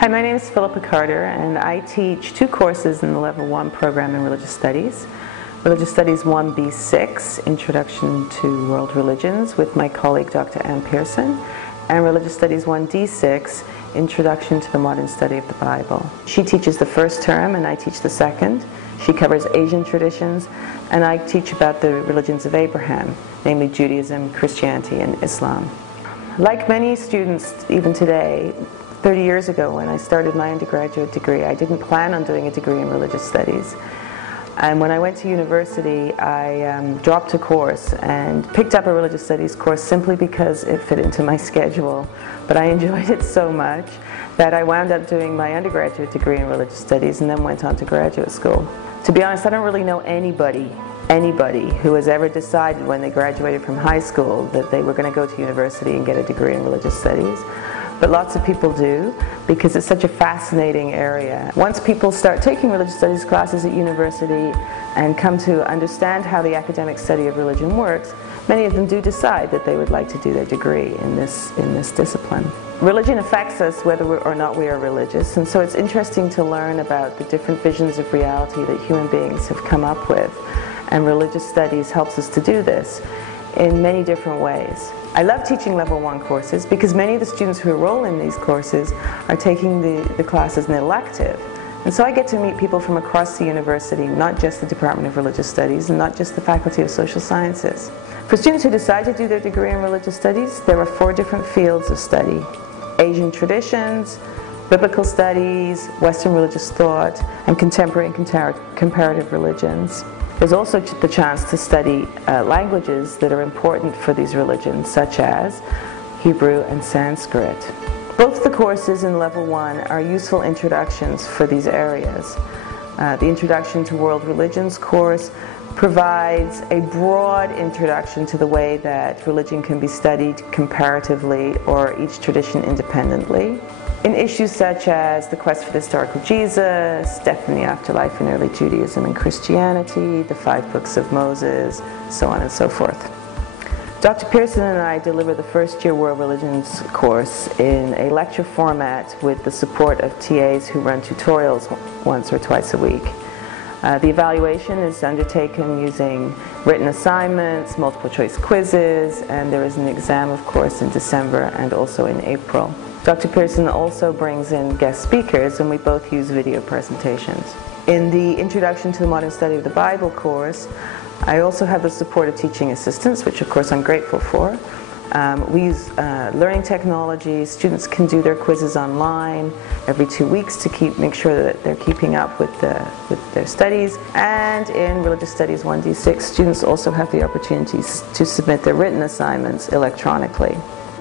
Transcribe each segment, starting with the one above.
Hi, my name is Philippa Carter, and I teach two courses in the Level 1 program in Religious Studies. Religious Studies 1B6, Introduction to World Religions, with my colleague Dr. Ann Pearson, and Religious Studies 1D6, Introduction to the Modern Study of the Bible. She teaches the first term, and I teach the second. She covers Asian traditions, and I teach about the religions of Abraham, namely Judaism, Christianity, and Islam. Like many students, even today, 30 years ago when I started my undergraduate degree, I didn't plan on doing a degree in religious studies. And when I went to university, I dropped a course and picked up a religious studies course simply because it fit into my schedule. But I enjoyed it so much that I wound up doing my undergraduate degree in religious studies and then went on to graduate school. To be honest, I don't really know anybody who has ever decided when they graduated from high school that they were going to go to university and get a degree in religious studies. But lots of people do, because it's such a fascinating area. Once people start taking religious studies classes at university and come to understand how the academic study of religion works, many of them do decide that they would like to do their degree in this discipline. Religion affects us whether or not we are religious, and so it's interesting to learn about the different visions of reality that human beings have come up with, and religious studies helps us to do this in many different ways. I love teaching Level 1 courses because many of the students who enroll in these courses are taking the class as an elective. And so I get to meet people from across the university, not just the Department of Religious Studies and not just the Faculty of Social Sciences. For students who decide to do their degree in religious studies, there are 4 different fields of study: Asian traditions, biblical studies, Western religious thought, and contemporary and comparative religions. There's also the chance to study languages that are important for these religions, such as Hebrew and Sanskrit. Both the courses in Level 1 are useful introductions for these areas. The Introduction to World Religions course provides a broad introduction to the way that religion can be studied comparatively or each tradition independently, in issues such as the quest for the historical Jesus, death and the afterlife in early Judaism and Christianity, the 5 books of Moses, so on and so forth. Dr. Pearson and I deliver the first-year World Religions course in a lecture format with the support of TAs who run tutorials once or twice a week. The evaluation is undertaken using written assignments, multiple choice quizzes, and there is an exam, of course, in December and also in April. Dr. Pearson also brings in guest speakers, and we both use video presentations. In the Introduction to the Modern Study of the Bible course, I also have the support of teaching assistants, which of course I'm grateful for. We use learning technology. Students can do their quizzes online every 2 weeks to make sure that they're keeping up with their studies. And in Religious Studies 1D6, students also have the opportunities to submit their written assignments electronically.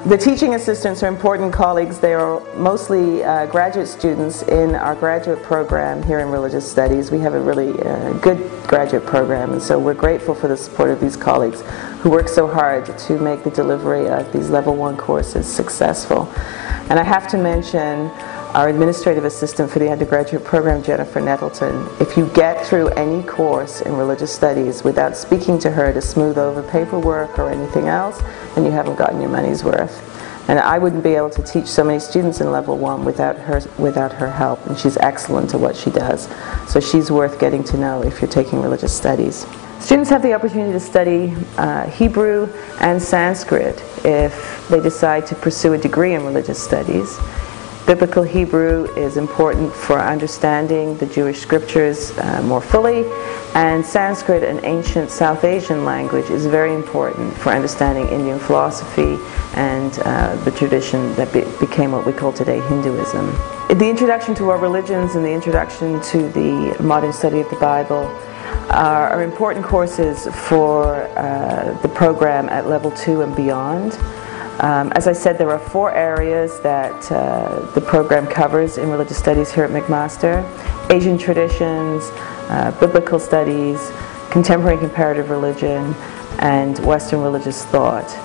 The teaching assistants are important colleagues. They are mostly graduate students in our graduate program here in Religious Studies. We have a really good graduate program, and so we're grateful for the support of these colleagues who work so hard to make the delivery of these Level 1 courses successful. And I have to mention our administrative assistant for the undergraduate program, Jennifer Nettleton. If you get through any course in religious studies without speaking to her to smooth over paperwork or anything else, then you haven't gotten your money's worth. And I wouldn't be able to teach so many students in Level 1 without her help, and she's excellent at what she does. So she's worth getting to know if you're taking religious studies. Students have the opportunity to study Hebrew and Sanskrit if they decide to pursue a degree in religious studies. Biblical Hebrew is important for understanding the Jewish scriptures more fully, and Sanskrit, an ancient South Asian language, is very important for understanding Indian philosophy and the tradition that became what we call today Hinduism. The Introduction to Our Religions and the Introduction to the Modern Study of the Bible are important courses for the program at Level 2 and beyond. As I said, there are 4 areas that the program covers in religious studies here at McMaster: Asian traditions, biblical studies, contemporary and comparative religion, and Western religious thought.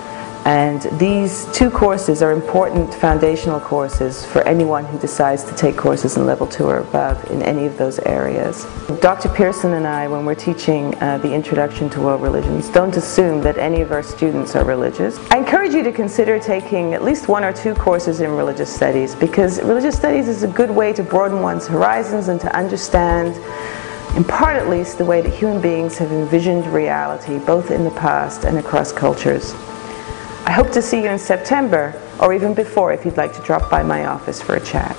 And these two courses are important foundational courses for anyone who decides to take courses in level 2 or above in any of those areas. Dr. Pearson and I, when we're teaching the Introduction to World Religions, don't assume that any of our students are religious. I encourage you to consider taking at least 1 or 2 courses in religious studies, because religious studies is a good way to broaden one's horizons and to understand, in part at least, the way that human beings have envisioned reality, both in the past and across cultures. I hope to see you in September, or even before if you'd like to drop by my office for a chat.